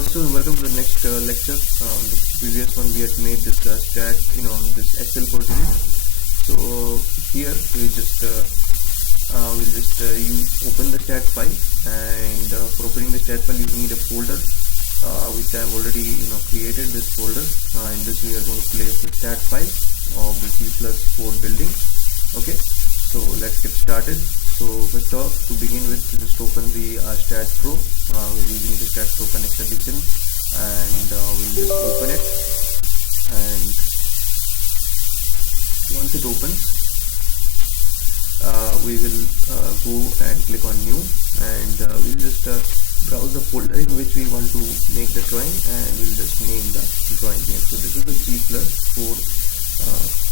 So welcome to the next lecture. The previous one we had made this STAAD, this Excel coordinate. So here we just you open the STAAD file, and for opening the STAAD file you need a folder, which I have already created this folder. In this we are going to place the STAAD file of the G+4 building. Okay, so let's get started. So first off, to begin with, just open the STAAD Pro. We're using the STAAD Pro Connect Edition, and we'll just open it. And once it opens, we will go and click on New, and we'll just browse the folder in which we want to make the drawing, and we'll just name the drawing here. So this is the G+4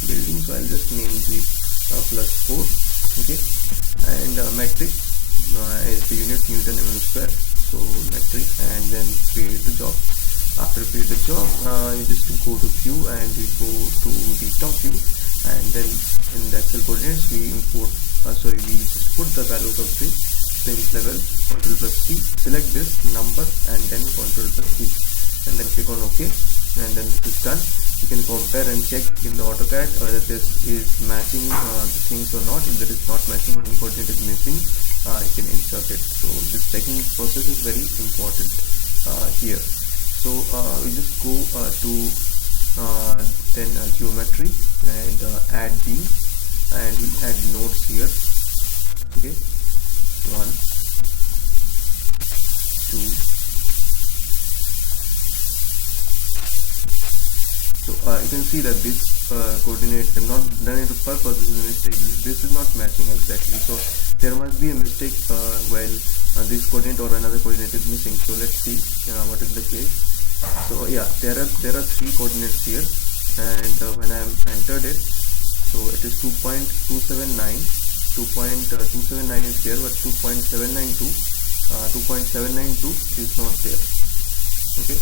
building, so I'll just name G+4. Okay, and metric is the unit Newton mm². So metric, and then create the job. After create the job, you just go to view, and we go to the top view, and then in the Excel coordinates we just put the values of the strings level. Ctrl+C, select this number, and then Ctrl+C, and then click on OK, and then this is done. You can compare and check in the AutoCAD whether this is matching the things or not. If it is not matching, or any coordinate is missing, you can insert it. So this checking process is very important here. So we just go to then geometry, and add beam, and we add nodes here. Okay, 1, 2. So you can see that this coordinate is not done it on purpose. This is a mistake. This is not matching exactly. So there must be a mistake while this coordinate or another coordinate is missing. So let's see what is the case. So yeah, there are 3 coordinates here, and when I entered it, so it is 2.279. 2.279 is there, but 2.792 is not there. Okay.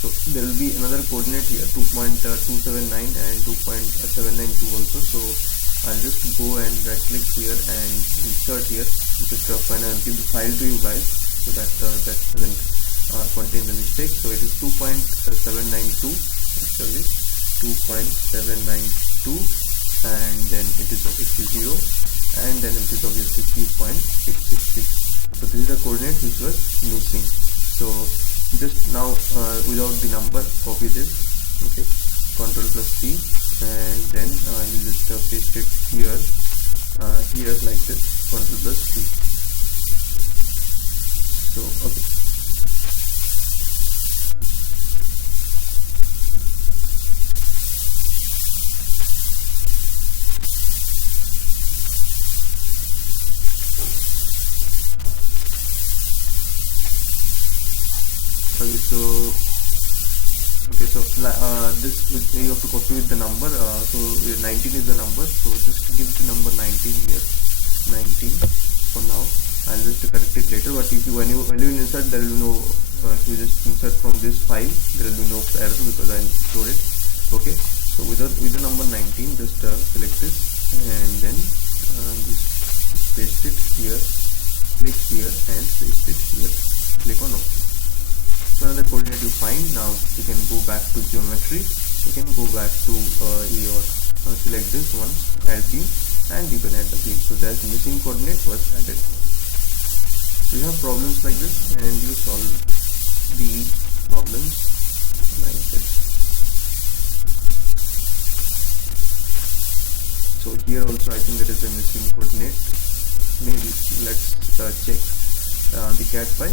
So there will be another coordinate here, 2.279 and 2.792 also. So I'll just go and right click here and insert here. Just and I'll give the file to you guys, so that that doesn't contain the mistake. So it is 2.792 actually, 2.792, and then it is obviously 0, and then it is obviously 3.666. So this is the coordinate which was missing. So just now without the number, copy this. Okay, Ctrl+C, and then you just paste it here like this, Ctrl+C. So okay, this you have to copy with the number. So 19 is the number, so just give the number 19 here, 19 for now. I'll just correct it later, but if you when you insert, there will be no if you just insert from this file, there will be no error because I stored it. Okay, so with the number 19, just select this, and then just paste it here, click here, and paste it here, click on OK. So another coordinate you find. Now you can go back to geometry, you can go back to your select this one, add beam, and you can add the beam. So that missing coordinate was added. So you have problems like this, and you solve the problems like this. So here also I think there is a missing coordinate. Maybe let's check the CAD file.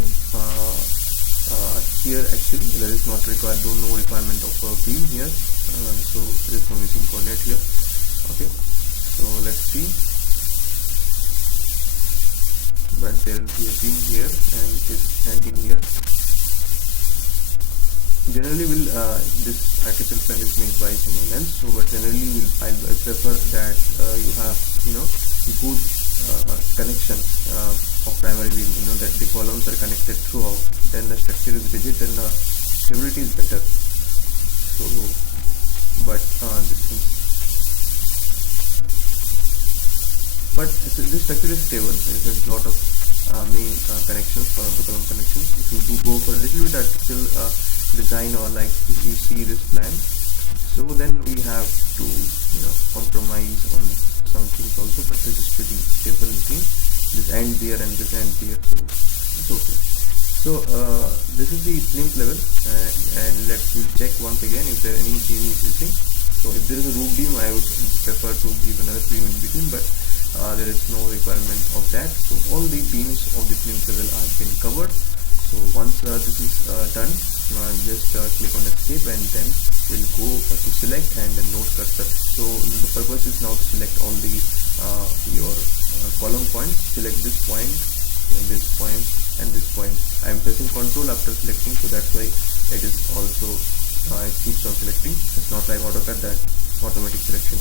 Here actually there is not required, no requirement of a beam here, so there is no missing coordinate here. Okay, so let's see, but there will be a beam here, and it is ending here. Generally this artificial plan is made by someone else, so but generally I prefer that you have good connection of primary beam, that the columns are connected throughout, then the structure is rigid, then the stability is better. So but this structure is stable. There is a lot of main connections, column to column connections. If you do go for a little bit artificial design, or like if you see this plan, so then we have to compromise on some things also, but this is pretty stable thing. This end there and this end there, so it's okay. So this is the plinth level, and we'll check once again if there any beam is missing. So if there is a roof beam, I would prefer to give another beam in between, but there is no requirement of that. So all the beams of the plinth level have been covered. So once this is done, just click on escape, and then we'll go to select and then node cursor. So the purpose is now to select all the your column points. Select this point and this point and this point. I am pressing Ctrl after selecting, so that's why it is also it keeps on selecting. It's not like AutoCAD, that automatic selection.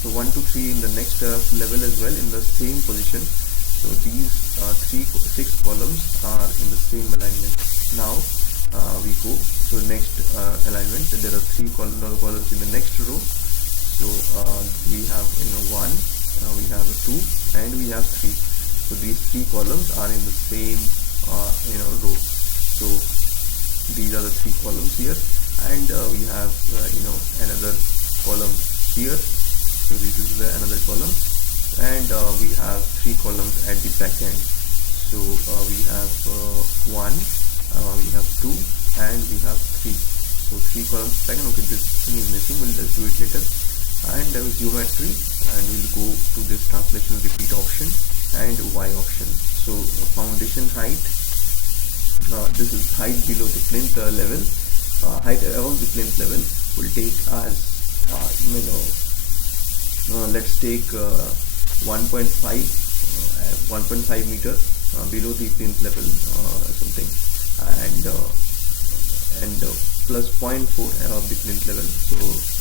So 1, 2, 3 in the next level as well in the same position. So these 6 columns are in the same alignment. Now we go to the next alignment. There are 3 columns in the next row. So we have 1, we have 2, and we have 3. So these 3 columns are in the same row. So these are the 3 columns here, and we have another column here. So this is another column, and we have 3 columns at the back end. So we have 1, we have 2, and we have 3. So 3 columns back end. Okay, this thing is missing, we'll just do it later. And geometry, and we'll go to this translation repeat option and Y option. So foundation height, this is height below the plinth level. Height above the plinth level will take as let's take 1.5 meter below the plinth level, something, and plus 0.4 above the plinth level. So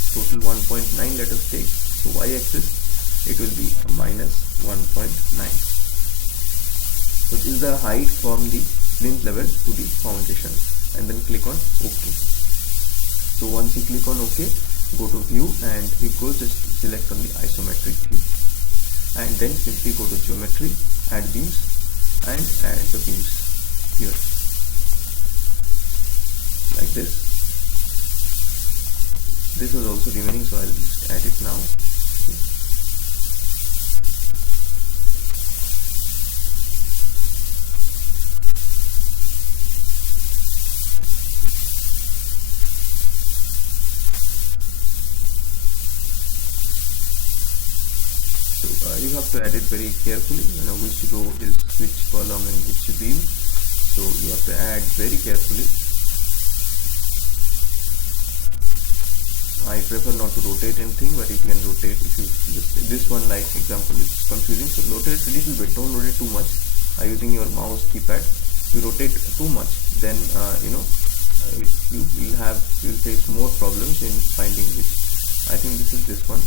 total 1.9 let us take. So y-axis, it will be minus 1.9. So this is the height from the plinth level to the foundation, and then click on OK. So once you click on OK, go to view, and we go just select on the isometric view, and then simply go to geometry, add beams, and add the beams here like this. This is also remaining, so I'll just add it now. Okay. You have to add it very carefully, which row is which column and which beam. So you have to add very carefully. I prefer not to rotate anything, but you can rotate. If you just, this one, like example, is confusing, so rotate a little bit, don't rotate too much. Using your mouse keypad, if you rotate too much, then you'll face more problems in finding which. I think this is this one.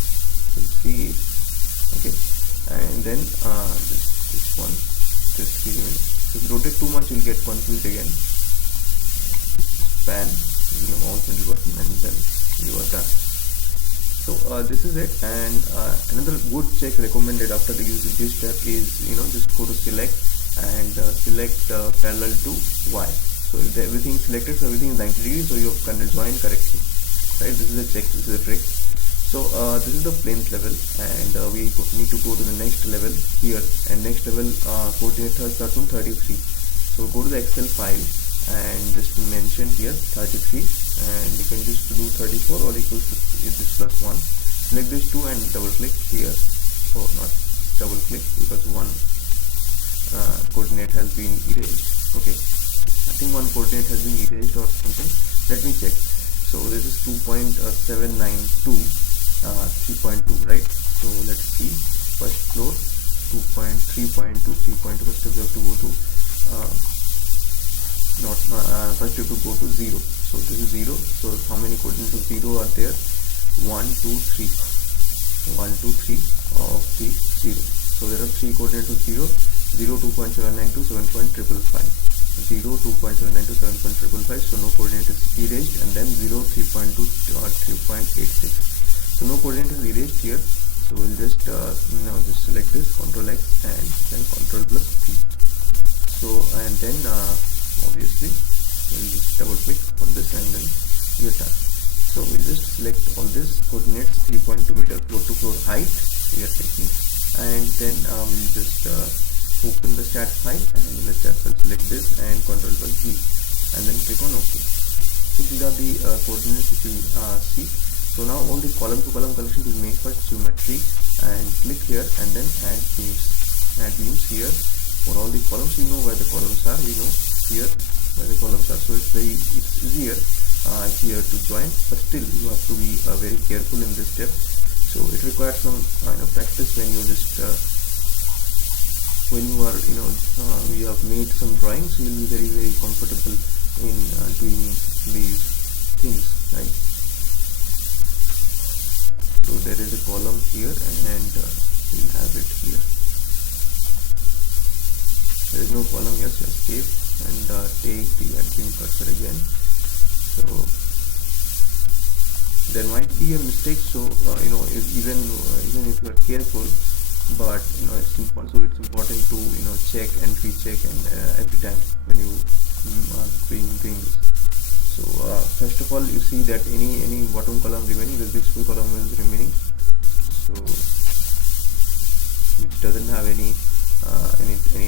You'll see it. Okay, and then this one, just 3 minutes. If you rotate too much, you'll get confused again. Span, using the mouse middle button, and then you are done. So this is it. And another good check recommended after using this step is just go to select and select parallel to Y. So if everything is selected, so everything is 90 degrees, so you have joined correctly, right? This is a check, this is a trick. So this is the plinth level, and we need to go to the next level here, and next level coordinate are 33. So go to the Excel file and just mention here 33, and you can just do 34 or equals to this plus 1. Select this 2 and double click here, or not double click because one coordinate has been erased. Okay, I think one coordinate has been erased or something. Let me check. So this is 2.792. 3.2, right? So let's see. First floor 2.3.2, 3.2. First we have to go to first you have to go to 0. So this is 0. So how many coordinates of 0 are there? 1, 2, 3. 1, 2, 3 of the 0. So there are 3 coordinates of 0. 0, 2.792, 7.555. 0, 2.792, 7.555. So no coordinate is erased, and then 0, 3.2, 3.86. So no coordinate is erased here. So we'll just now just select this, Ctrl X, and then Ctrl plus P. So and then obviously we'll just double click on this and then we're done. So we'll just select all this coordinates, 3.2 meter floor to floor height we are taking, and then we'll just open the STAAD file, and in the STAAD file select this and Ctrl+V and then click on OK. So these are the coordinates which you see. So now all the column to column connection will make first geometry, and click here and then add beams. Add beams here for all the columns. You know where the columns are, we know here where the columns are, so it's easier here to join, but still you have to be very careful in this step. So it requires some practice when you just when you are you have made some drawings, you will be very comfortable in doing these things, right? So there is a column here, and we'll have it here. There is no column here, so escape and take the admin cursor again. So there might be a mistake, so even if you are careful, but it's important. So it's important to check and recheck and every time when you are doing this. So first of all, you see that any bottom column remaining, the display column is remaining, so which doesn't have any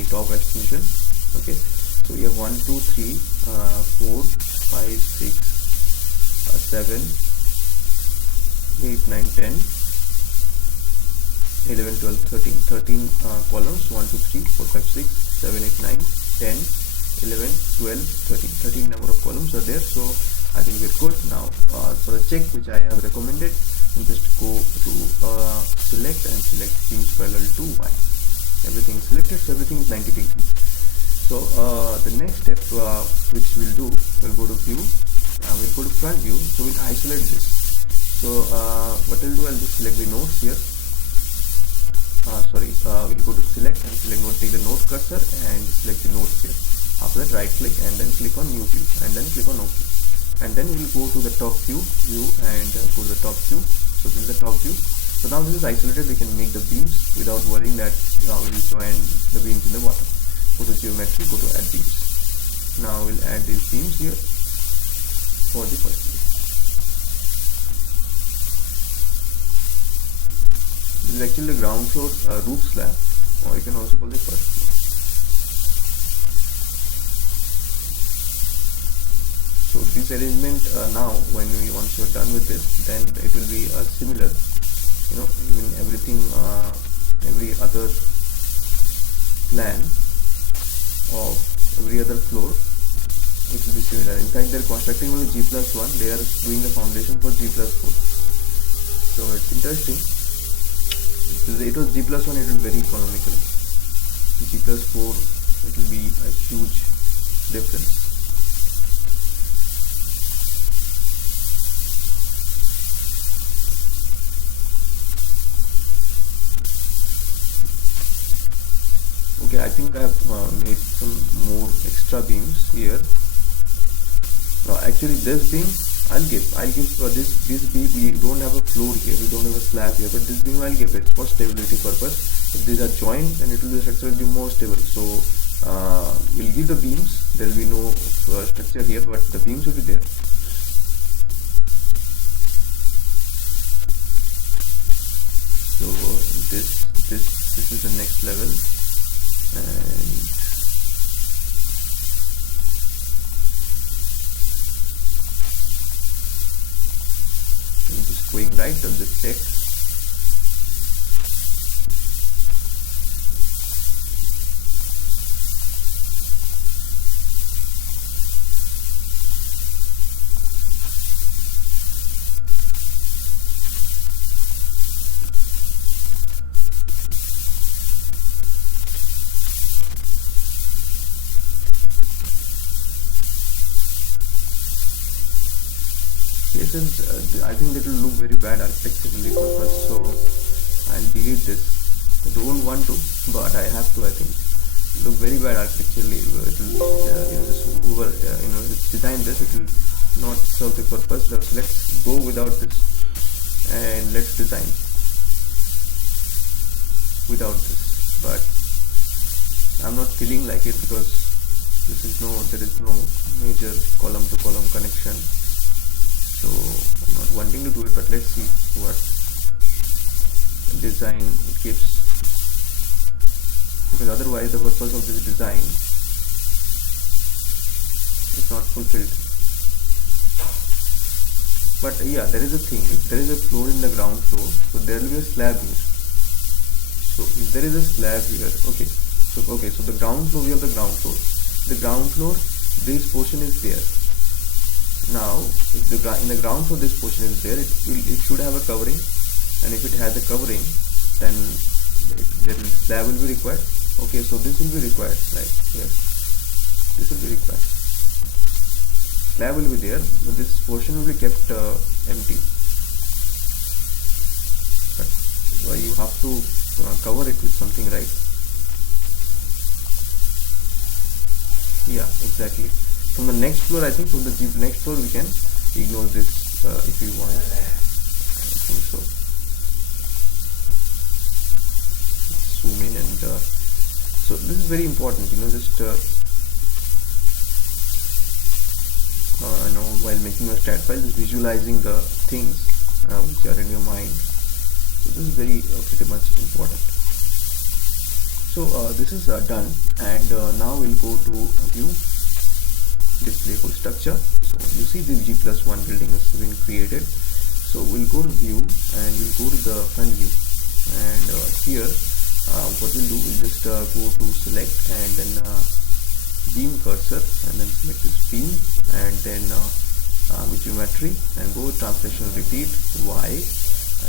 top extension. Okay, so we have 1 2 3 4 5 6 7 8 9 10 11 12 13 columns, 1 2 3 4 5 6 7 8 9 10 11 12 13 number of columns are there. So I think we're good. Now for the check which I have recommended, you just go to select and select beams parallel to Y. Everything is selected, so everything is 90 degrees. So the next step which we'll do, we'll go to view, we'll go to front view, so we'll isolate this. So what I'll do, I'll just select the nodes here. We'll go to select and select node, take the node cursor and select the nodes here. After that, right click and then click on new view and then click on OK. And then we'll go to the top view and go to the top view. So this is the top view. So now this is isolated, we can make the beams without worrying that we'll join the beams in the bottom. Go to geometry, go to add beams. Now we'll add these beams here for the first view. This is actually the ground floor roof slab, or you can also call the first floor. So this arrangement now, once you're done with this, then it will be similar. Even everything, every other plan of every other floor, it will be similar. In fact, they're constructing only G+1. They are doing the foundation for G+4. So it's interesting. It was G+1, it was very economical. G+4, it will be a huge difference. Okay, I think I have made some more extra beams here. Now actually this beam I'll give this beam. We don't have a floor here, we don't have a slab here, but this beam I'll give it for stability purpose. If these are joined, then it will be structure will be more stable. So we'll give the beams. There will be no structure here, but the beams will be there. So this is the next level, and I'm just going right on the text. I think that will look very bad architecturally purpose, so I'll delete this. I don't want to, but I have to. I think it look very bad architecturally. It will design this, it will not serve the purpose. So let's go without this and let's design without this. But I'm not feeling like it because there is no major column to column connection, so I'm not wanting to do it, but let's see what design it gives, because otherwise the purpose of this design is not fulfilled. But yeah, there is a thing, if there is a floor in the ground floor, so there will be a slab here. So if there is a slab here, so the ground floor, we have the ground floor. The ground floor, this portion is there. Now, if in the ground floor this portion is there, it should have a covering, and if it has a covering, then slab will be required. Okay, so this will be required, like here. This will be required. Slab will be there, but this portion will be kept empty. But you have to cover it with something, right? Yeah, exactly. From the next floor, I think from the next floor we can ignore this if we want. I think so. Zoom in, and so this is very important, just while making a STAAD file, just visualizing the things which are in your mind. So this is very pretty much important. So this is done, and now we'll go to view, display full structure. So you see the G+1 building has been created. So we'll go to view, and we'll go to the front view, and here what we'll do, we'll just go to select, and then beam cursor, and then select this beam, and then with geometry, and go translation repeat Y,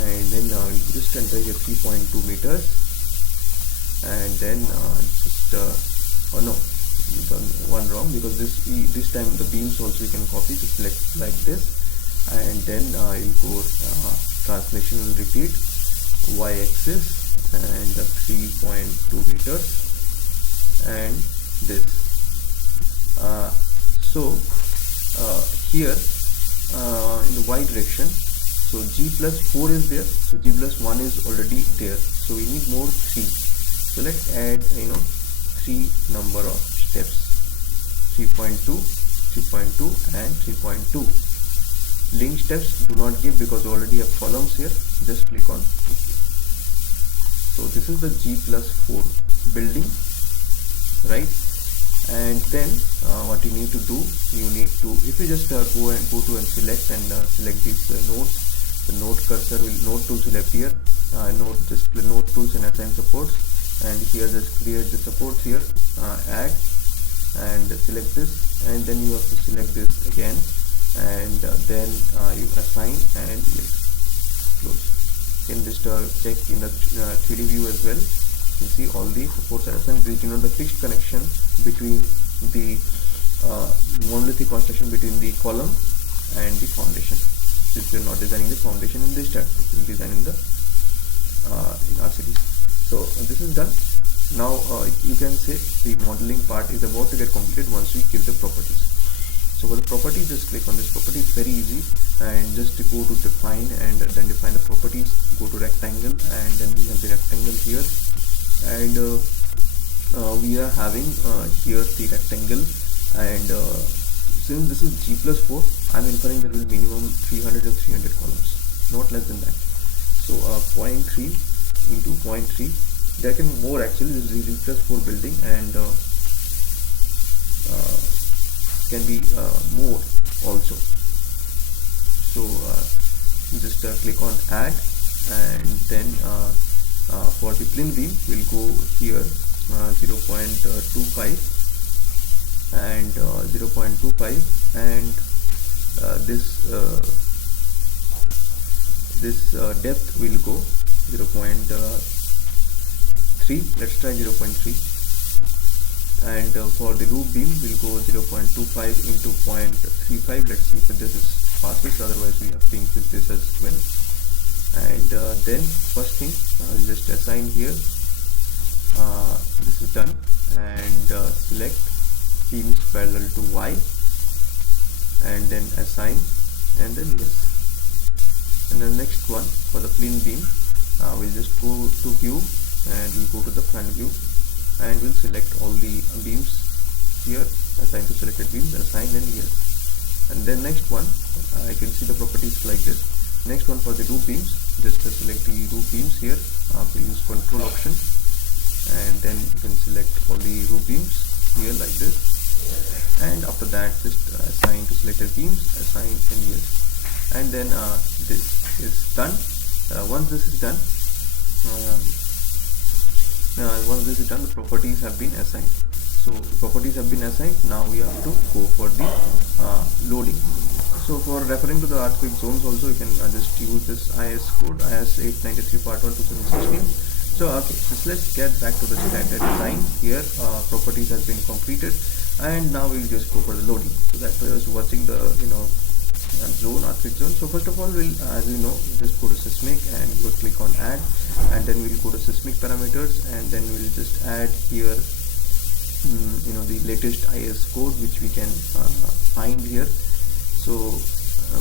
and then you just enter here 3.2 meters. And then oh no, you've done one wrong, because this time the beams also you can copy, just select like this, and then you go translation will repeat y-axis, and 3.2 meters, and this. So here in the y direction, so G+4 is there, so G+1 is already there, so we need more 3. So let's add 3 number of steps, 3.2, 3.2 and 3.2. Link steps do not give because we already have columns here. Just click on OK. So this is the G+4 building, right? And then what you need to do, if you just go to and select these nodes, the node cursor node tools will appear. Node tools and assign supports. And here just create the supports here, add, and select this, and then you have to select this again, and then you assign and close. You can just check in the 3D view as well. You see all the supports are assigned. The fixed connection between the monolithic construction between the column and the foundation. Since we are not designing the foundation in this STAAD, we will design in RCDC. So this is done. Now you can say the modeling part is about to get completed once we give the properties. So for the properties, just click on this property. It's very easy, and just go to define, and then define the properties. Go to rectangle, and then we have the rectangle here, and we are having here the rectangle, and since this is G+4, I'm inferring there will be minimum 300 to 300 columns, not less than that. So 0.3 into 0.3, there can be more actually. This is G+4 building, and can be more also. So just click on add, and then for the plane beam we'll go here 0.25 and 0.25, and this depth will go 0.3. Let's try 0.3. And for the roof beam we'll go 0.25 into 0.35. Let's see if this is fastest, otherwise we have to increase this as well. And then first thing, I'll just assign here, this is done, and select beams parallel to Y, and then assign, and then yes. And the next one for the plane beam, we'll just go to view, and we'll go to the front view, and we'll select all the beams, here, assign to selected beams, assign, and yes. And then next one, I can see the properties like this. Next one for the roof beams, just select the roof beams here. We use control option, and then you can select all the roof beams here like this. And after that, just assign to selected beams, assign, and yes. And then this is done. Once this is done, the properties have been assigned. So properties have been assigned. Now we have to go for the loading. So for referring to the earthquake zones also, you can just use this IS code, IS 893 Part 1 2016. So okay, just let's get back to the standard design. Here properties has been completed, and now we'll just go for the loading. So that was watching the zone, earthquake zone. So first of all, we'll, as you know, just go to seismic and we'll click on add, and then we'll go to seismic parameters, and then we'll just add here the latest IS code which we can find here. So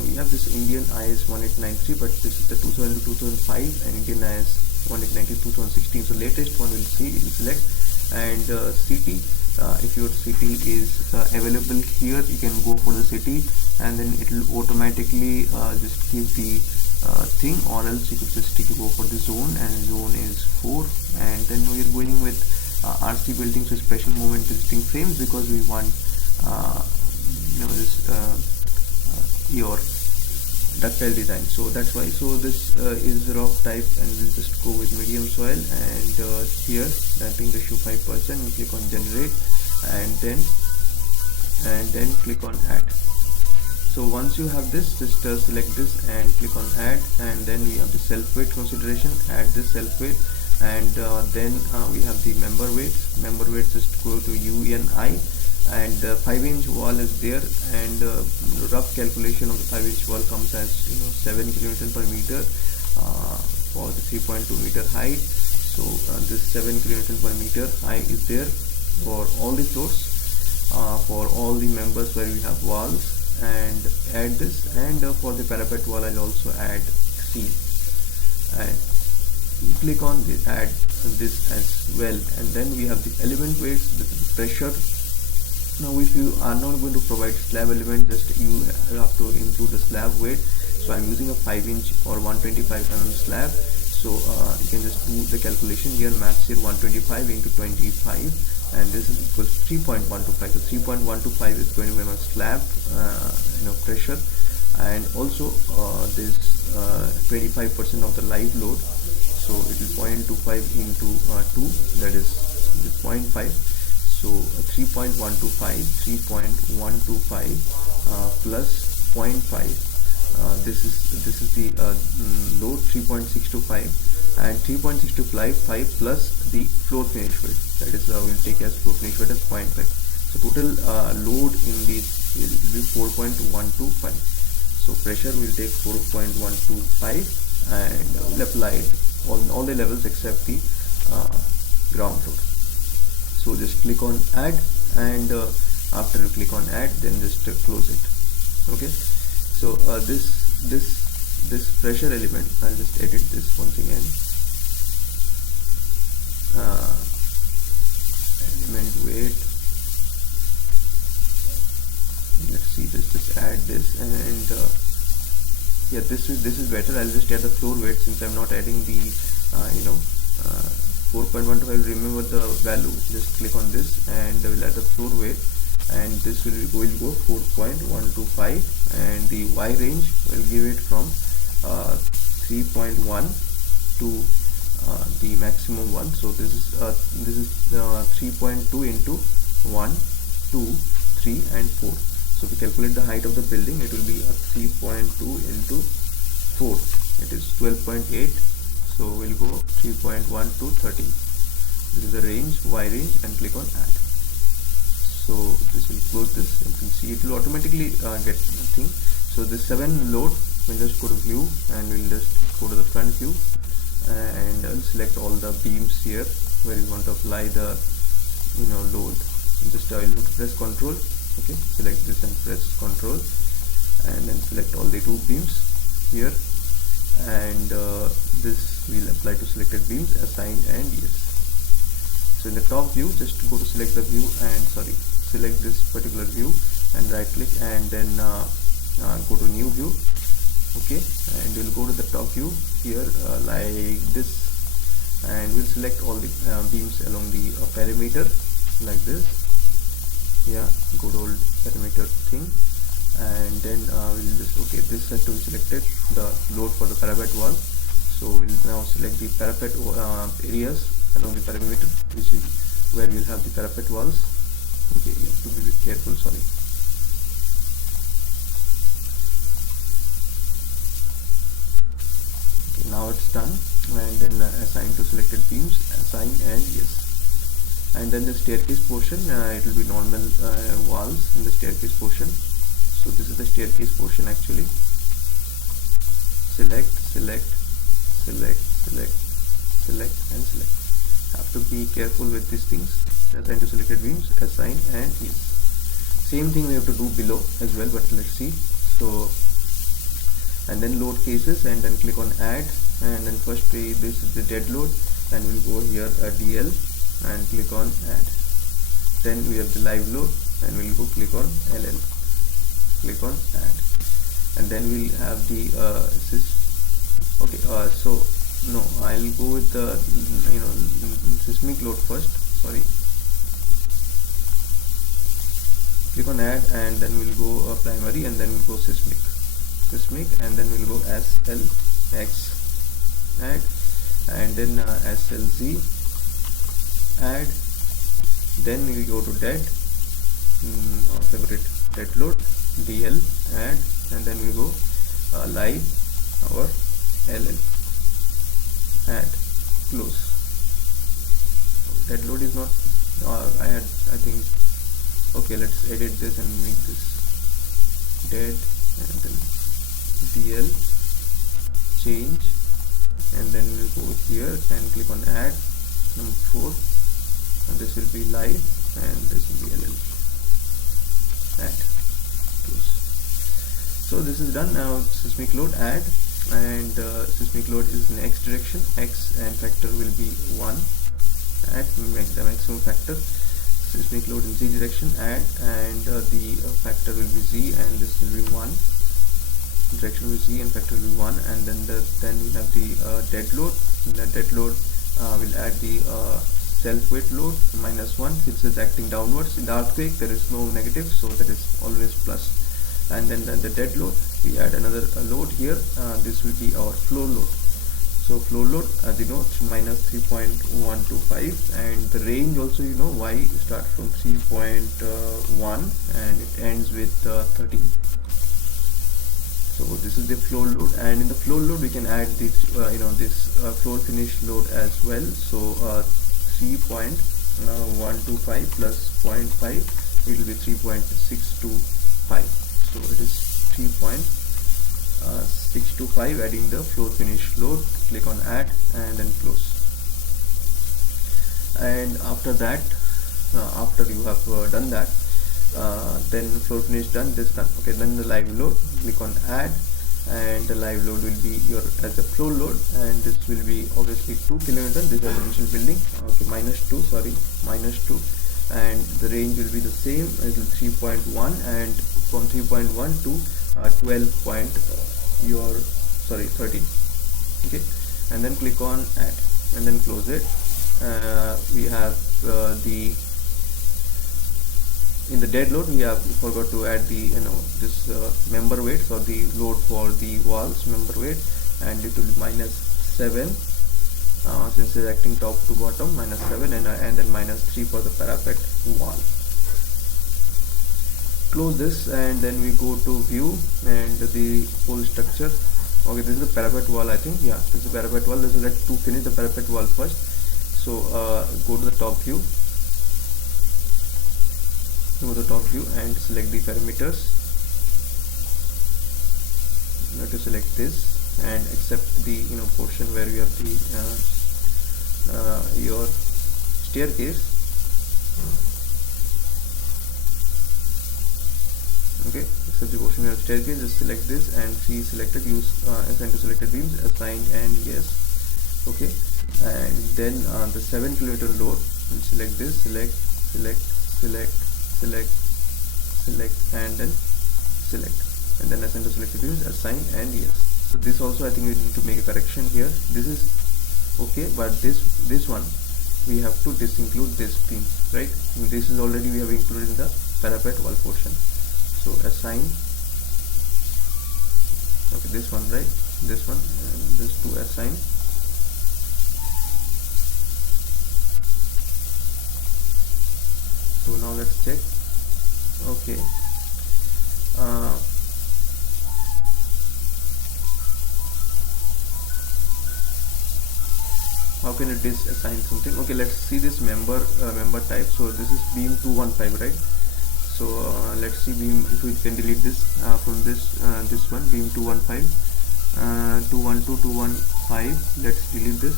we have this Indian IS 1893, but this is the 2000-2005, and Indian IS 1890-2016. So latest one we'll select, and city. If your city is available here, you can go for the city, and then it will automatically just give the thing, or else you could just go for the zone, and zone is 4. And then we are going with RC buildings with special moment visiting frames, because we want your ductile design. So that's why. So this is rock type, and we'll just go with medium soil, and here damping ratio 5%, we click on generate, and then click on add. So once you have this, just select this and click on add, and then we have the self weight consideration, add this self weight, and then we have the member weights. Member weights, just go to UNI, and 5-inch wall is there, and rough calculation of the 5-inch wall comes as 7 kN per meter for the 3.2 meter height. So this 7 kN per meter height is there for all the floors, for all the members where we have walls, and add this. And for the parapet wall, I'll also add C, and click on this, add this as well. And then we have the element weights, this is pressure. Now if you are not going to provide slab element, just you have to include the slab weight. So I'm using a 5-inch or 125 mm slab. So you can just do the calculation here, maths here, 125 into 25, and this is equals 3.125. So 3.125 is going to be my slab pressure, and also this 25% of the live load. So it is 0.25 into 2, that is 0.5. So 3.125 plus 0.5, this is the load 3.625, and 3.625 plus the floor finish weight, that is we'll take as floor finish weight as 0.5. So total load in this will be 4.125. So pressure will take 4.125, and we'll apply it on all the levels except the ground load. So just click on add, and after you click on add, then just close it. Okay. So this pressure element, I'll just edit this once again. Element weight. Let's see. Just add this, and yeah, this is better. I'll just add the floor weight, since I'm not adding the 4.125. Remember the value. Just click on this, and we'll add the floor weight, and this will go 4.125, and the Y range will give it from 3.1 to the maximum one. So this is 3.2 into 1, 2, 3, and 4. So if we calculate the height of the building, it will be a 3.2 into 4. It is 12.8. So we'll go 3.1 to 13. This is the range, Y range, and click on add. So this will close this. You can see it will automatically get nothing. So the 7 load, we'll just go to view, and we'll just go to the front view, and I'll select all the beams here where we want to apply the load. Just I'll press Ctrl. Okay, select this and press Ctrl, and then select all the 2 beams here, and this will apply to selected beams, assign, and yes. So in the top view, just go to select the view, and select this particular view and right click, and then go to new view. Okay, and we'll go to the top view here like this, and we'll select all the beams along the perimeter like this. Yeah, go to old perimeter thing, and then we'll just, okay, this set to be selected, the load for the parapet wall. So we'll now select the parapet areas along the perimeter, which is where we'll have the parapet walls. Okay, you have to be a bit careful, sorry. Okay, now it's done, and then assign to selected beams, assign, and yes. And then the staircase portion, it will be normal walls in the staircase portion. So this is the staircase portion actually. Select, select, select, select, select, and select. Have to be careful with these things. Assign to selected beams, assign, and yes. Same thing we have to do below as well, but let's see. So, and then load cases, and then click on add, and then first this is the dead load, and we'll go here DL and click on add. Then we have the live load, and we'll go click on LL, click on add, and then we'll have the okay, so no, I'll go with the seismic load first, sorry. Click on add, and then we'll go primary, and then we'll go seismic, and then we'll go SLX add, and then SLZ add, then we go to dead, our favorite dead load, DL add, and then we go live, our LL add, close. Dead load is not, I think, okay, let's edit this and make this dead, and then DL change, and then we'll go here and click on add, number 4, and this will be live, and this will be LL add, close. So this is done. Now seismic load add, and seismic load is in X direction, X, and factor will be 1, add, make the maximum factor. Seismic load in Z direction, add, and the factor will be Z, and this will be 1, direction will be Z, and factor will be 1, and then we have the dead load. In the dead load we'll add the self-weight load -1, since it's acting downwards. In the earthquake there is no negative, so that is always plus. And then the dead load, we add another load here, this will be our floor load. So floor load denotes -3.125, and the range also, you know why, start from 3.1 and it ends with 13. So this is the floor load, and in the floor load we can add this this floor finish load as well. So 3.125 plus 0.5, it will be 3.625. So it is 3.625, adding the floor finish load. Click on add, and then close. And after that, after you have done that, then floor finish done, this done. Okay, then the live load, click on add, and the live load will be your as a floor load, and this will be obviously 2 kN. This is residential building. Okay, -2, sorry, -2, and the range will be the same. It will 3.1, and from 3.1 to 13. Okay, and then click on add, and then close it. We have in the dead load, we forgot to add the this member weights, or the load for the walls member weight, and it will be -7 since it's acting top to bottom, -7, and then -3 for the parapet wall. Close this, and then we go to view and the whole structure. Okay, this is the parapet wall, I think. Yeah, this is the parapet wall. Let's finish the parapet wall first. So go to the top view. Go to the top view and select the parameters. You have to select this, and accept the portion where you have the your staircase. Okay, accept the portion of staircase. Just select this and see selected. Use assign to selected beams, assigned, and yes. Okay, and then the 7 kN load. We'll select this. Select, select, and then select, and then assign to selected views, assign, and yes. So this also I think we need to make a correction here. This is okay, but this one we have to disinclude this thing, right? This is already we have included in the parapet wall portion. So assign, okay, this one, right? This one, and this to assign. So now let's check. Okay. How can you disassign something? Okay, let's see this member type. So this is beam 215, right? So let's see beam, if we can delete this from this one, beam 215, 212, 215. Let's delete this.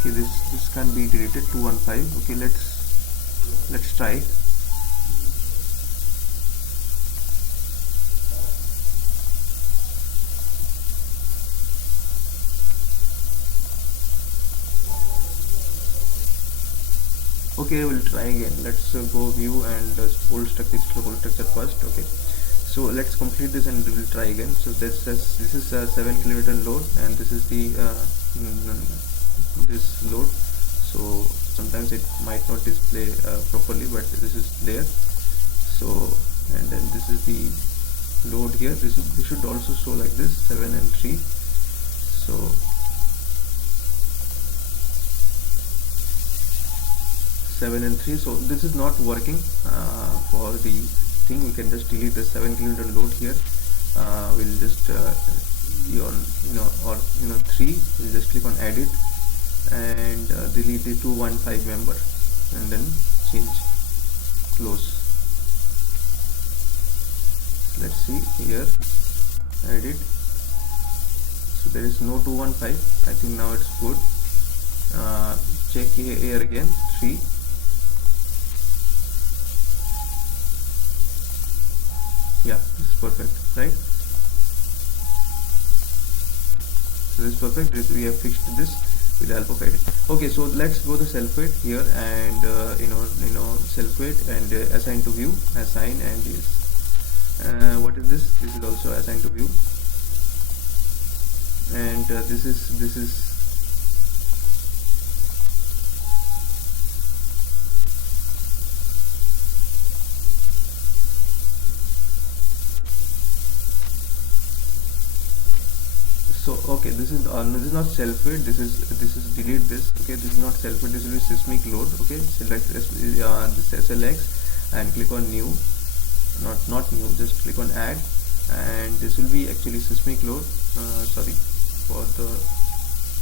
Okay, this can be deleted. 215. Okay, let's try. Okay, we'll try again. Let's go view and whole structure first. Okay, so let's complete this and we'll try again. So this is a 7 kN load, and this is the this load. So sometimes it might not display properly, but this is there. So, and then this is the load here. This should also show like this, 7 and 3. So 7 and 3. So this is not working for the thing. We can just delete the 7 kN load here. We'll just 3. We'll just click on edit and delete the 215 member, and then change, close. Let's see here, edit. So there is no 215. I think now it's good. Check here again, 3. Yeah, this is perfect, right? So this is perfect. We have fixed this with the help of edit. Okay, so let's go to self-weight here, and self-weight and assign to view, assign, and yes. What is this? This is also assigned to view, and this is so okay, this is not self-weight. This is delete this. Okay, this is not self-weight. This will be seismic load. Okay, select this SLX and click on new. Not new. Just click on add, and this will be actually seismic load. Sorry for the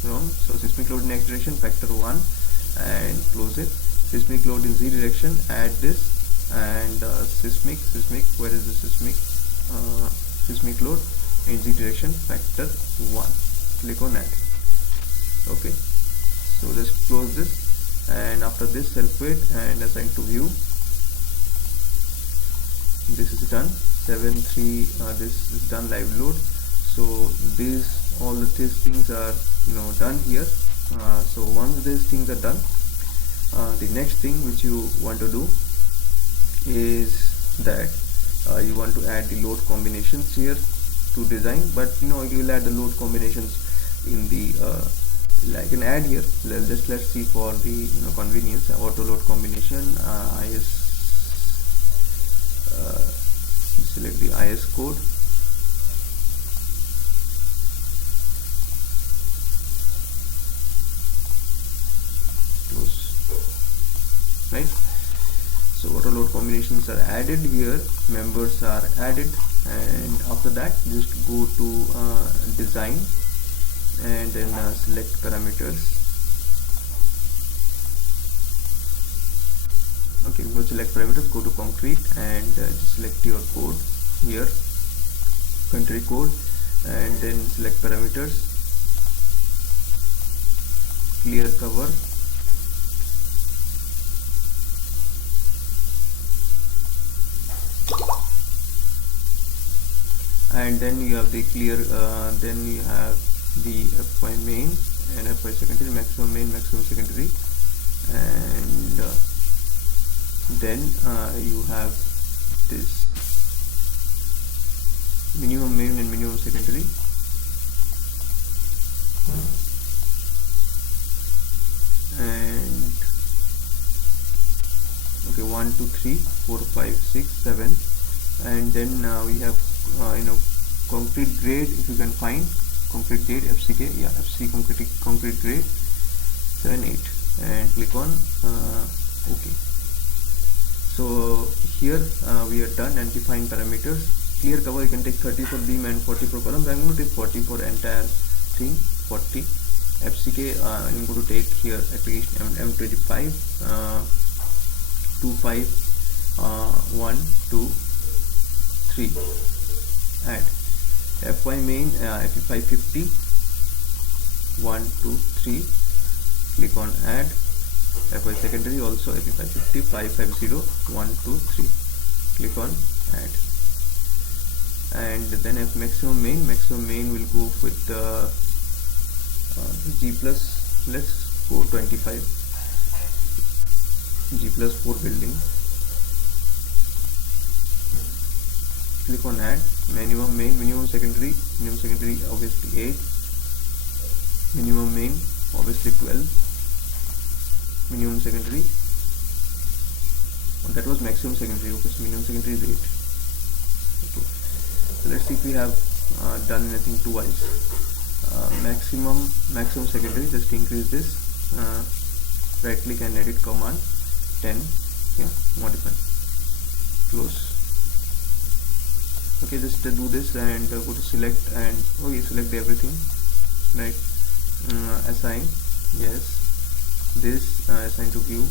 wrong. So seismic load in X direction, factor 1, and close it. Seismic load in Z direction. Add this, and seismic. Where is the seismic? Seismic load in Z direction, factor 1. Click on add. Okay, so just close this, and after this, self-weight and assign to view. This is done. 7.3. This is done, live load. So all these things are done here. So once these things are done, the next thing which you want to do is that you want to add the load combinations here to design, but you will add the load combinations in the I can add here. Let's see for the convenience. Auto load combination, IS. Select the IS code. Close. Right. So auto load combinations are added here. Members are added. And after that, just go to design, and then select parameters. Okay, go select parameters, go to concrete, and just select your code here, country code, and then select parameters, clear cover, and then you have the clear, then you have the point main, and FY secondary, maximum main, maximum secondary, and then you have this minimum main and minimum secondary, and okay, 1 2 3 4 5 6 7, and then we have concrete grade, if you can find concrete grade, FCK, yeah, FC concrete grade 7 8, and click on OK. So here we are done and define parameters. Clear cover, you can take 30 for beam and 40 for column. I'm going to take 40 for entire thing, 40. FCK, I'm going to take here application M25 25 1 2 3, add. FY main, FY 50 1 2 3, click on add. FY secondary also FY 50 550 1 2 3, click on add. And then if maximum main will go with the G+, let's go 25, G+4 building, click on add. Minimum main, minimum secondary obviously 8, minimum main obviously 12, minimum secondary, oh, that was maximum secondary, okay, so minimum secondary is 8. Okay, so let's see if we have done anything twice. Maximum secondary, just increase this, right click and edit command 10, yeah, modify, close. Okay, just do this and go to select and select everything, right? Assign, yes, this assign to view.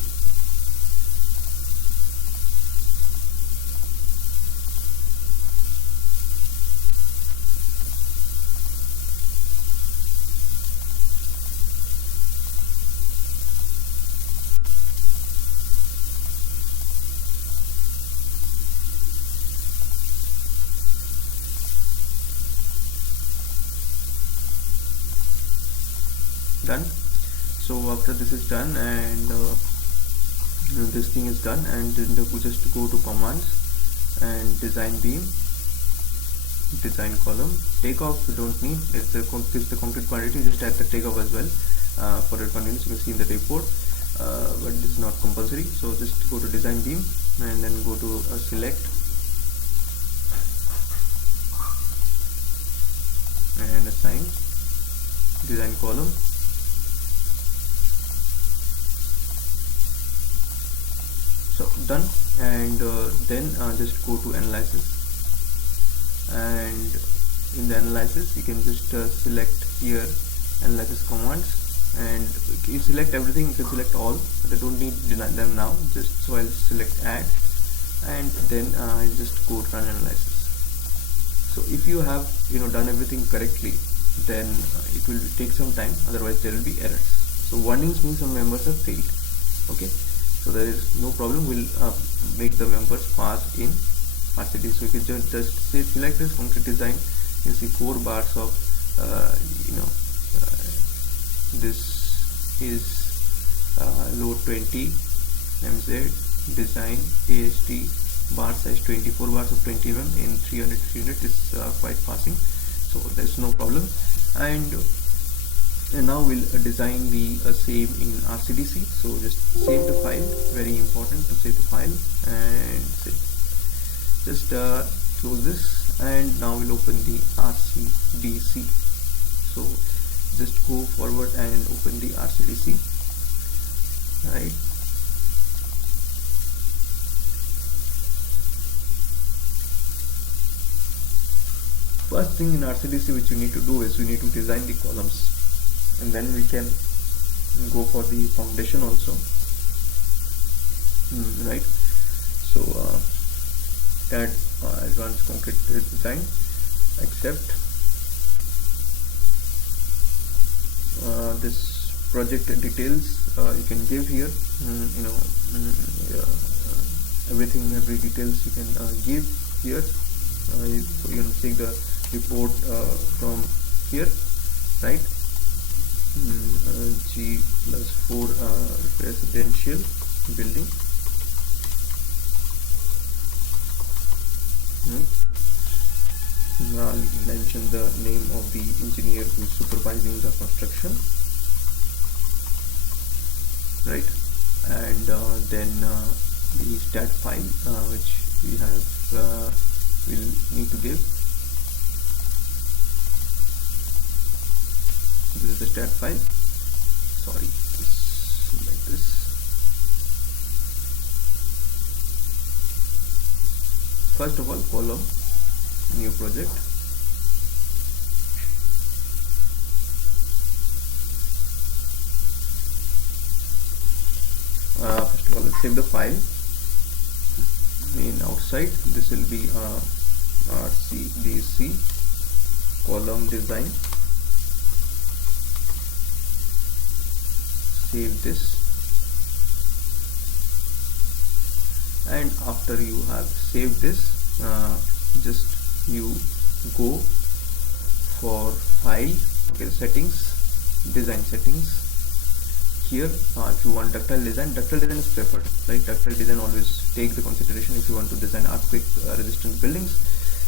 Done. So after this is done and this thing is done, and then we just go to commands and design beam, design column, takeoff we don't need, it's the concrete quantity, just add the takeoff as well for your convenience. You can see in the report, but this is not compulsory. So just go to design beam and then go to select and assign design column. So done, and then just go to analysis, and in the analysis you can just select here analysis commands, and you select everything, you can select all, but I don't need them now, just so I'll select add, and then just go to run analysis. So if you have done everything correctly, then it will take some time, otherwise there will be errors. So warnings means some members have failed. Okay, so there is no problem, we'll make the members pass in RCDC. So you can just say select this concrete design, you can see 4 bars of this is load 20 MZ, design AST, bar size 24 bars of 20 mm in 300 is quite passing, so there's no problem. And now we'll design the same in RCDC. So just save the file, very important to save the file, and save. Just close this, and now we'll open the RCDC. So just go forward and open the RCDC, right? First thing in RCDC which you need to do is we need to design the columns, and then we can go for the foundation also, right? So STAAD advanced concrete design, accept this project details you can give here, every details you can give here. You can take the report from here, right? G+4 residential building. Now I'll mention the name of the engineer who is supervising the construction, right? And then the STAAD file which we have will need to give. This is the STAAD file. Sorry, it's like this. First of all, column, new project. First of all, let's save the file. In outside, this will be RCDC column design. Save this, and after you have saved this, just you go for file, okay, settings, design settings. Here if you want ductile design is preferred, right? Ductile design always take the consideration if you want to design earthquake resistant buildings.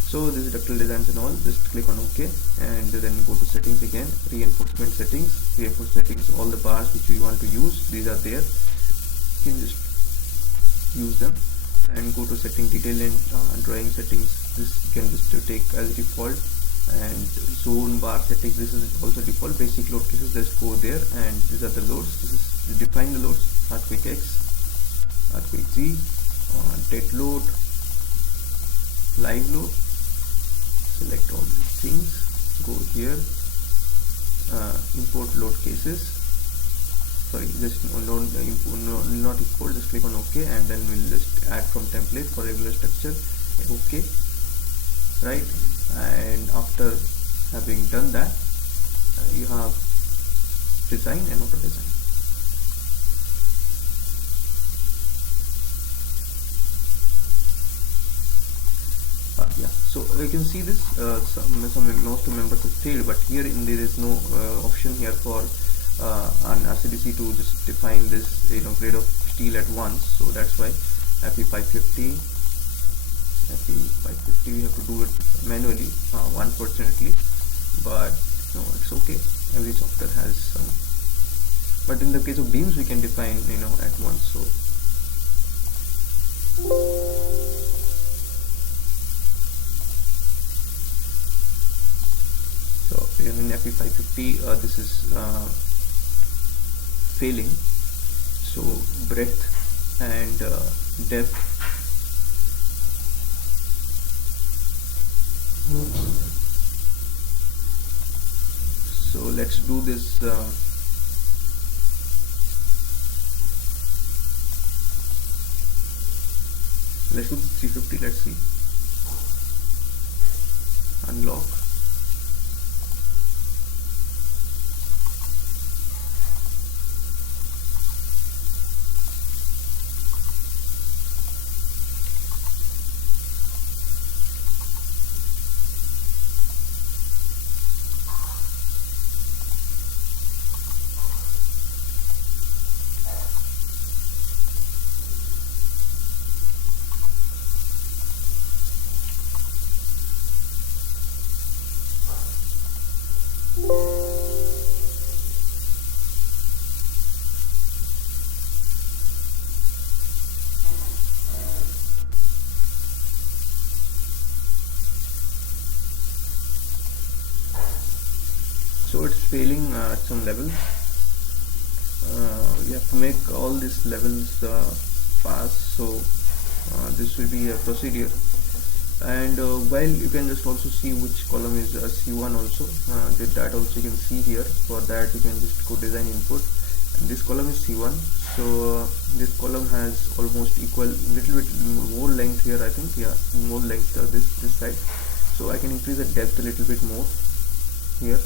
So this is ductile designs and all. Just click on OK, and then go to settings again, reinforcement settings. Reinforcement settings, all the bars which we want to use, these are there. You can just use them, and go to setting detail and drawing settings. This you can just take as default, and zone bar settings, this is also default. Basic load cases, just go there, and these are the loads. This is define the loads: earthquake X, earthquake Z, dead load, live load. Select all these things, go here, import load cases. Sorry, just not import, just click on OK, and then we'll just add from template for regular structure. OK, right? And after having done that, you have design and auto design. Yeah, so you can see this. Most members have failed, but here there is no option here for an RCDC to just define this grade of steel at once. So that's why FE550 we have to do it manually, unfortunately, but no, it's okay. Every software has some. But in the case of beams, we can define at once. So in FE550 this is failing. So breadth and depth. So let's do this. Let's do the 350. Let's see. Unlock. So it's failing at some level. We have to make all these levels pass. So this will be a procedure. And while you can just also see which column is C1 also. That also you can see here. For that you can just go design input, and this column is C1. So this column has almost equal, little bit more length here, I think. Yeah, more length this side. So I can increase the depth a little bit more here.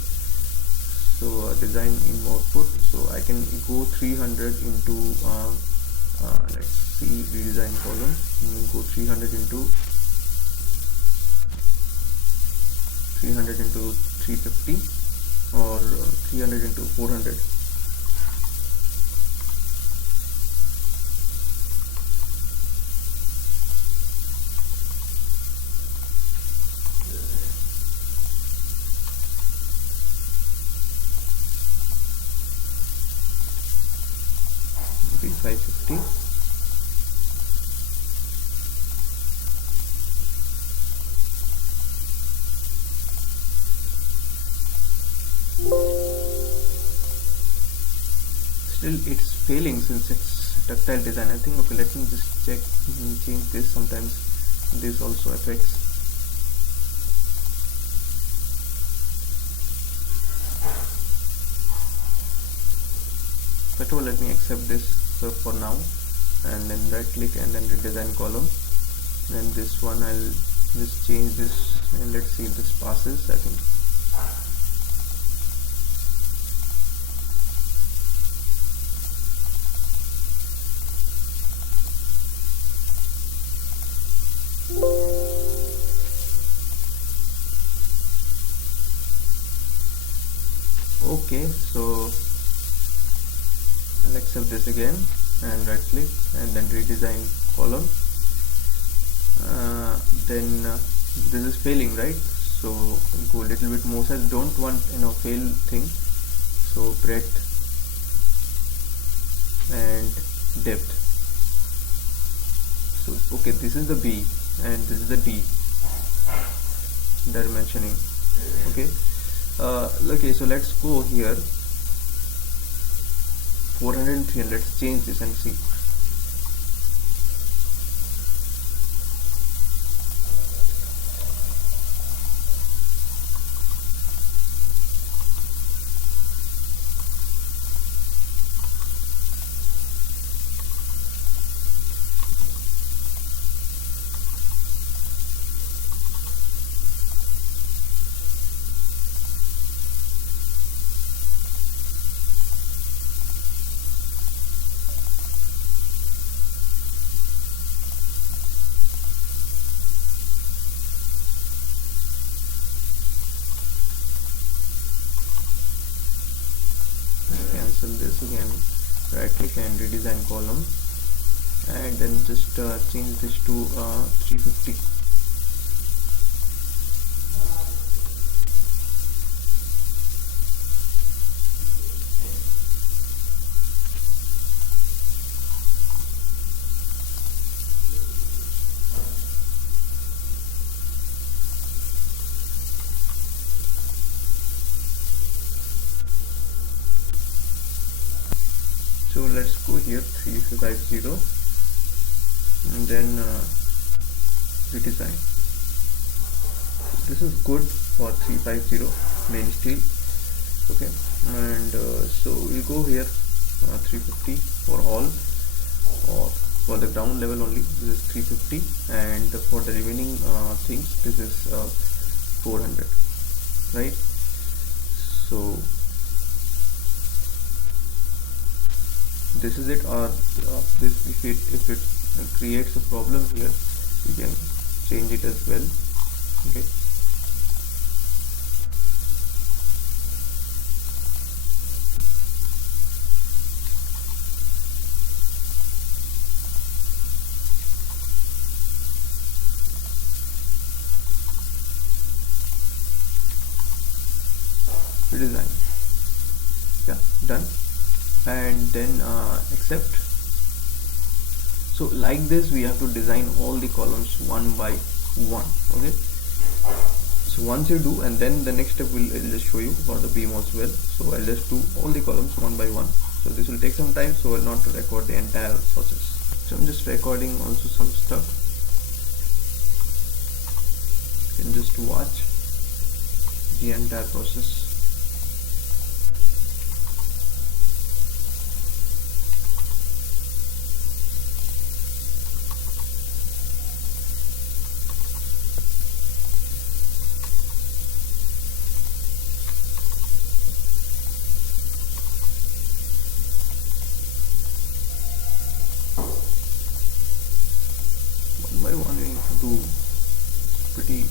So design in output, so I can go 300 into let's see, redesign column, go 300 into 350, or 300 into 400. Be 550. Still it's failing since it's tactile design. I think, okay, let me just check, change this. Sometimes this also affects. First of all, let me accept this for now, and then right click and then redesign column. And this one I'll just change this, and let's see if this passes. I think okay. So I'll accept this again and right click and then redesign column. Then this is failing, right? So go a little bit more size. Don't want fail thing. So breadth and depth. So okay, this is the B and this is the D dimensioning. Okay. Okay, so let's go here 400 and 300. Let's change this and see. This again, right click and redesign column, and then just change this to 350. So let's go here 350 and then redesign. This is good for 350 main steel. Okay, and so we'll go here 350 for all, or for the ground level only this is 350, and for the remaining things this is 400, right? So this is it. Or this, if it creates a problem here, you can change it as well. Okay, redesign. Yeah, done. And then accept. So like this we have to design all the columns one by one. Okay, so once you do, and then the next step will just show you for the beam as well. So I'll just do all the columns one by one. So this will take some time, so I'll not record the entire process. So I'm just recording also some stuff. You can just watch the entire process. By one we need to do pretty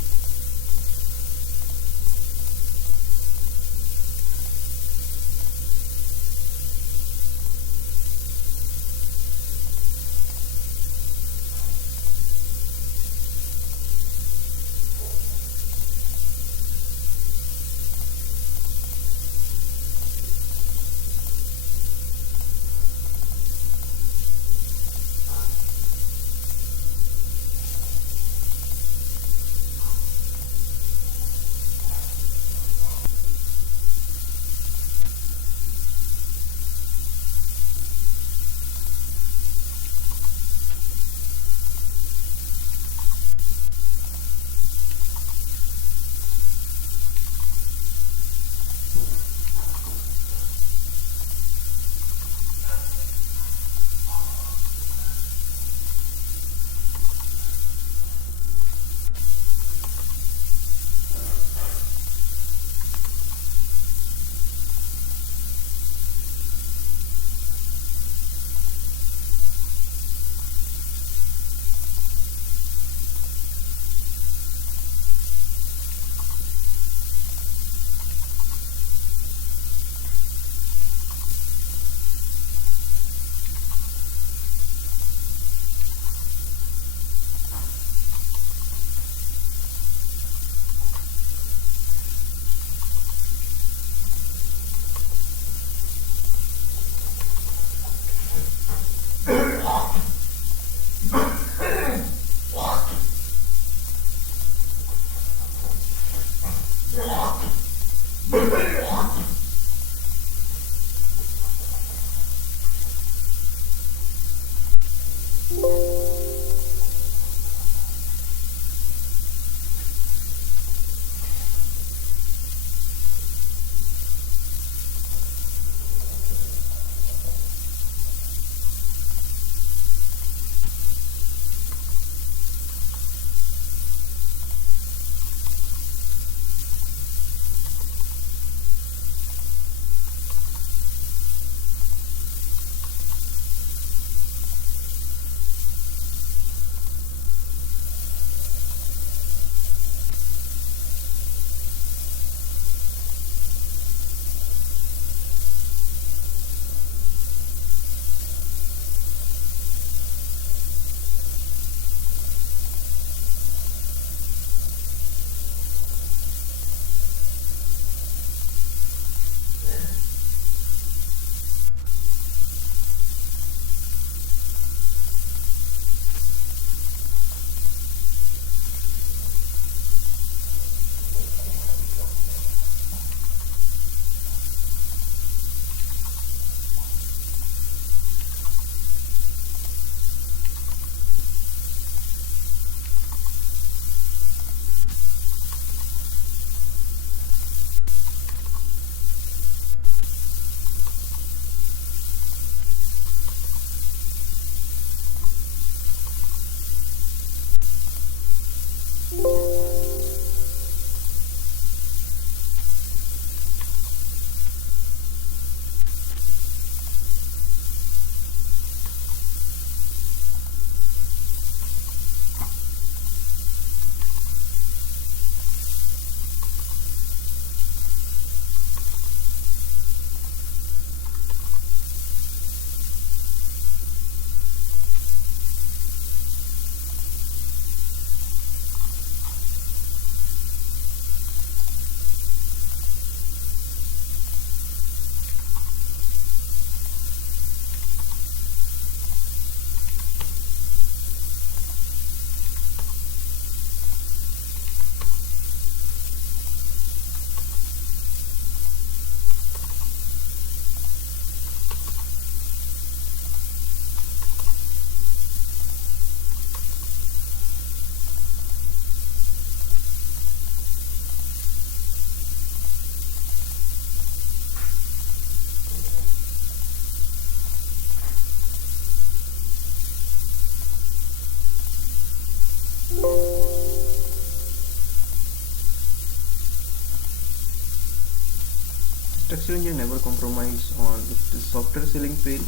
Structural engineer never compromise on if the software ceiling fail,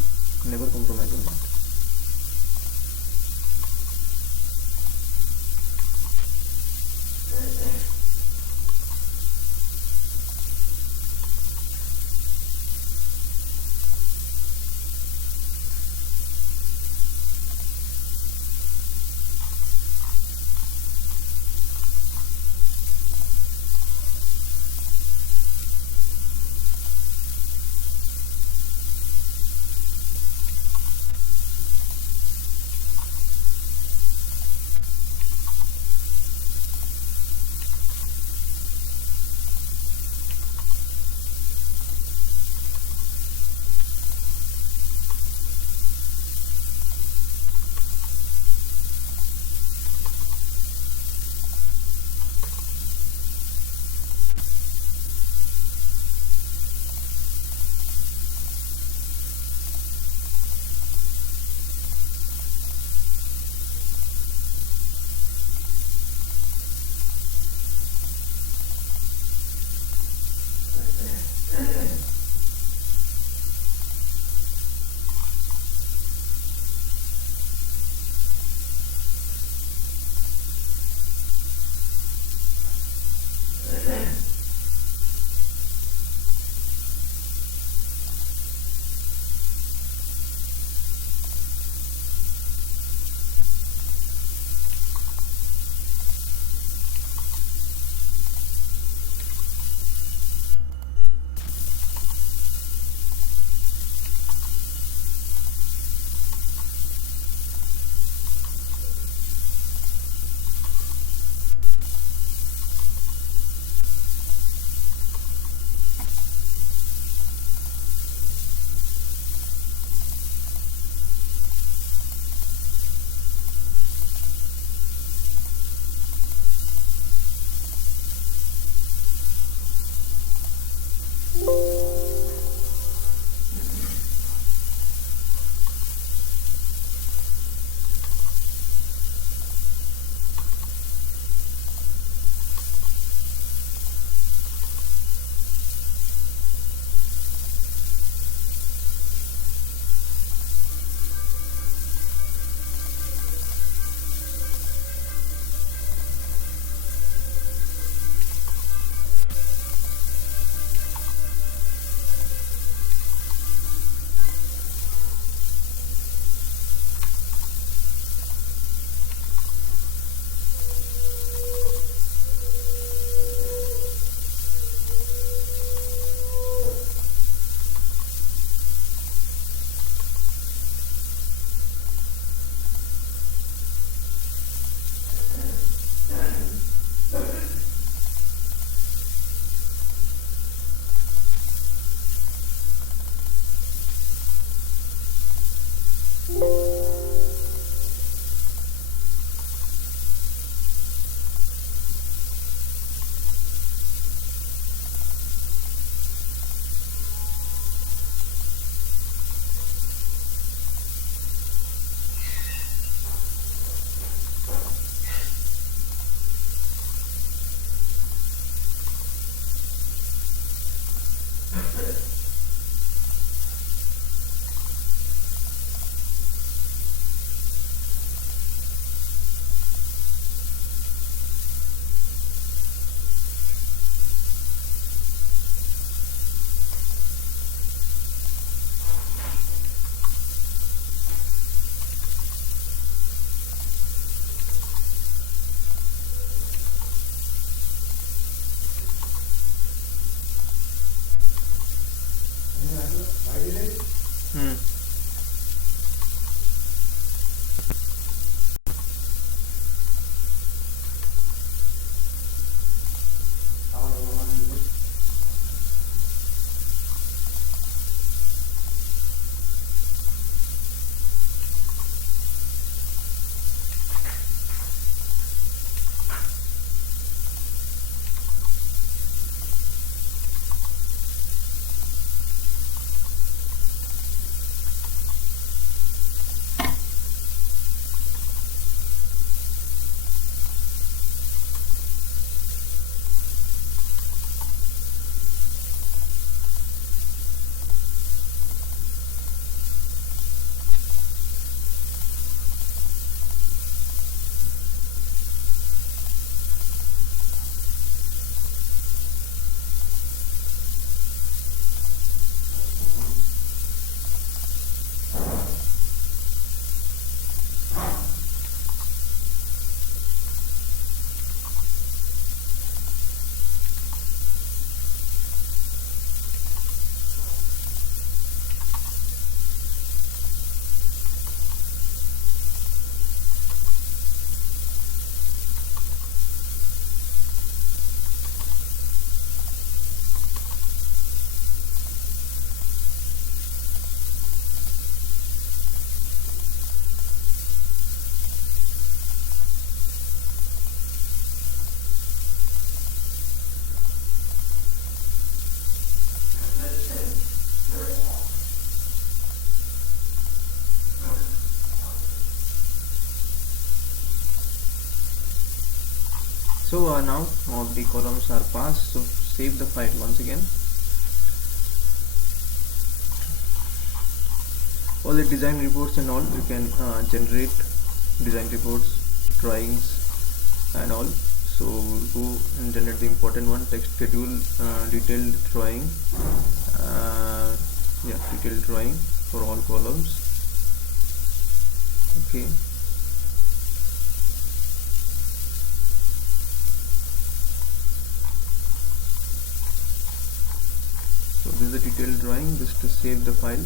never compromise on that. So now all the columns are passed, so save the file once again. All the design reports and all, you can generate design reports, drawings and all. So we'll go and generate the important one: text schedule, detailed drawing, detailed drawing for all columns. Okay. So this is a detailed drawing. Just to save the file.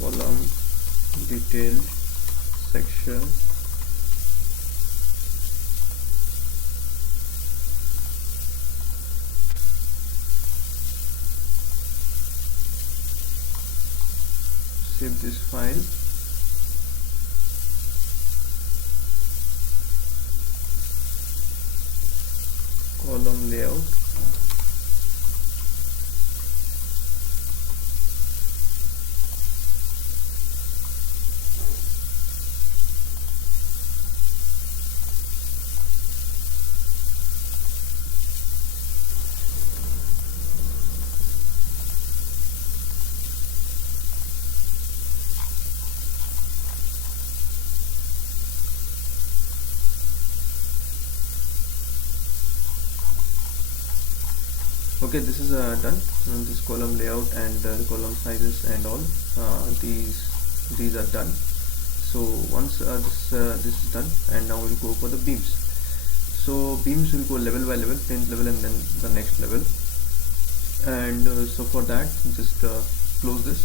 Column detailed section, save this file. Column layout, okay. This is done. This column layout and the column sizes and all, these are done. So once this is done, and now we'll go for the beams. So beams will go level by level, 10th level and then the next level. And so for that, just close this,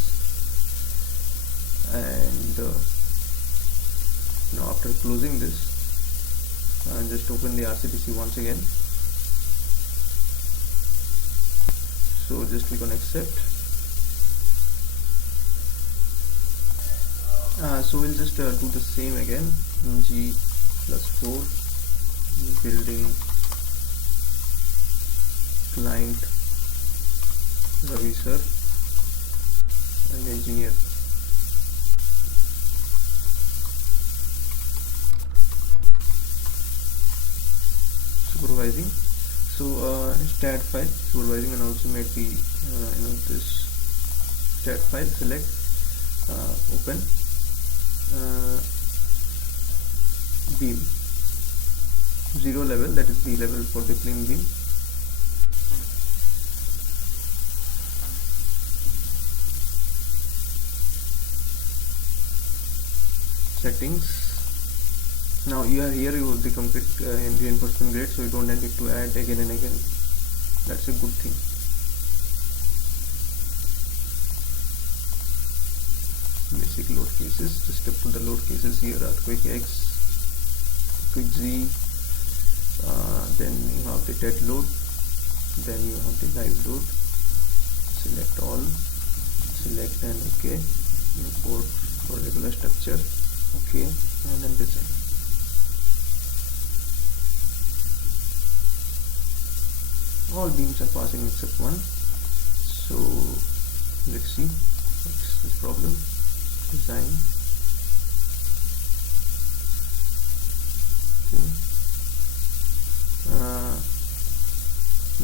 and now after closing this, just open the RCDC once again. So just click on accept. So we'll just do the same again. G+4 building client Ravi sir and engineer. Supervising. So STAAD file, supervising, and also made the this STAAD file. Select, open, beam 0 level, that is the level for the plain beam. Settings. Now you are here, you the complete reinforcement grade, so you don't need to add again and again. That's a good thing. Basic load cases. Just step to the load cases here: earthquake X, earthquake Z. Then you have the dead load. Then you have the live load. Select all. Select and OK. Import for regular structure. OK, and then design. All beams are passing except one. So let's see what's this problem. Design. Okay.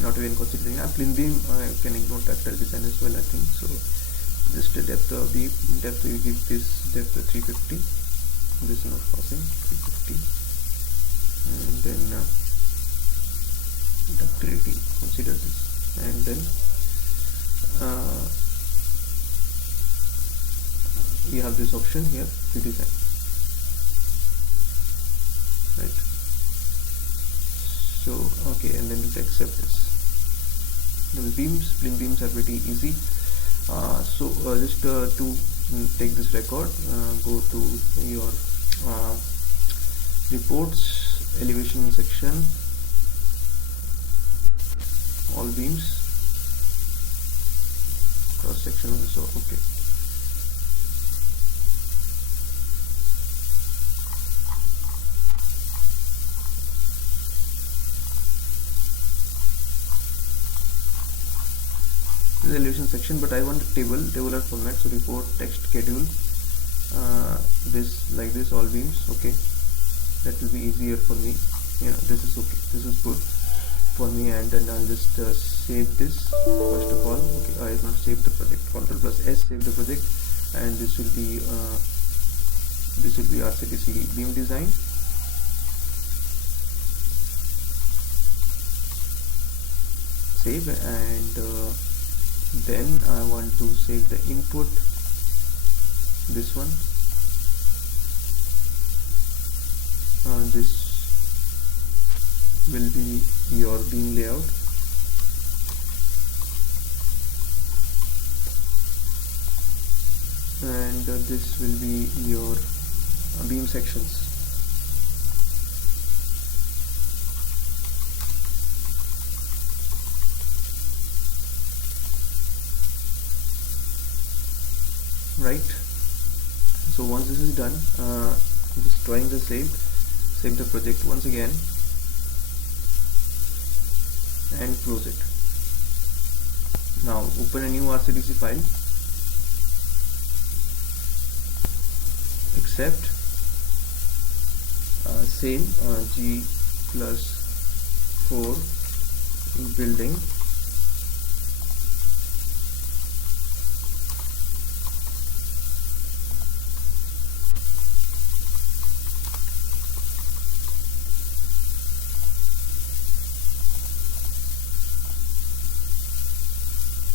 Not even considering a plain beam. I can ignore tactile design as well, I think. So just the depth of the depth, you give this depth 350. This is not passing, 350, and then ductility, consider this, and then you have this option here, redesign, right? So okay, and then you accept this. The beams, plain beams are pretty easy. So just to take this record, go to your reports, elevation section, all beams, cross section also. Okay. This is elevation section, but I want a tabular format, so report text schedule, this like this, all beams. Okay, that will be easier for me. This is okay, this is good for me. And then I'll just save this first of all. Okay, I have not saved the project. Ctrl plus S, save the project. And this will be RCDC beam design. Save. And then I want to save the input, this one. This will be your beam layout. And this will be your beam sections. Right. So once this is done, this drawings are saved. Save the project once again and close it. Now open a new RCDC file. Accept. Same G+4 building.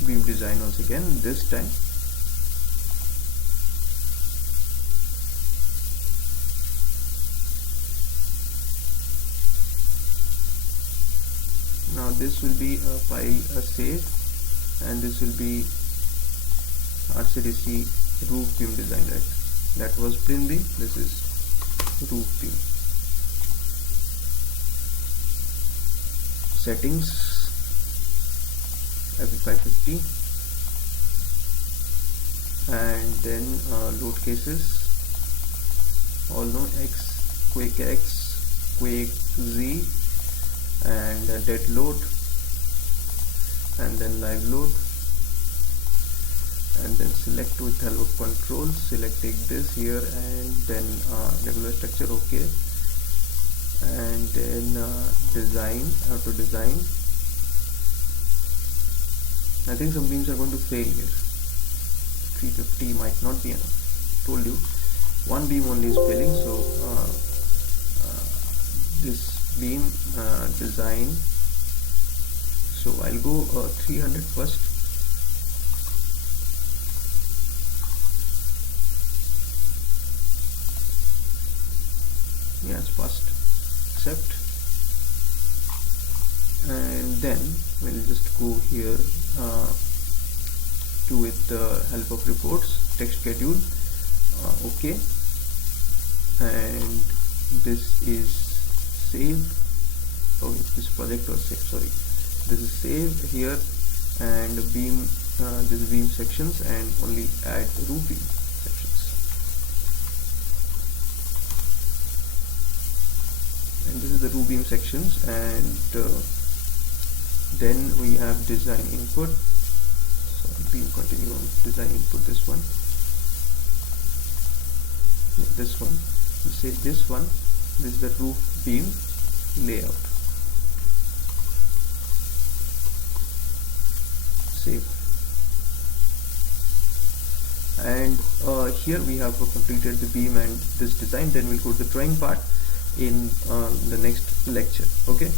Beam design once again, this time. Now this will be a file save, and this will be RCDC roof beam design, right? That was plain beam, this is roof beam. Settings, FE550, and then load cases, all know X, Quake X, Quake Z, and dead load, and then live load, and then select with help of control, selecting this here, and then regular structure, okay, and then design, auto design. I think some beams are going to fail here. 350 might not be enough. Told you, one beam only is failing. So this beam design. So I'll go 300 first. Yeah, it's fast. Accept. And then we'll just go here to with the help of reports, text schedule, okay, and this is save. Oh, this project was saved, sorry. This is save here, and beam, this beam sections, and only add roof beam sections. And this is the roof beam sections, and then we have design input. Sorry, beam continue on design input, this one. Yeah, this one. We say this one. This is the roof beam layout. Save. And here we have completed the beam and this design. Then we'll go to the drawing part in the next lecture. Okay.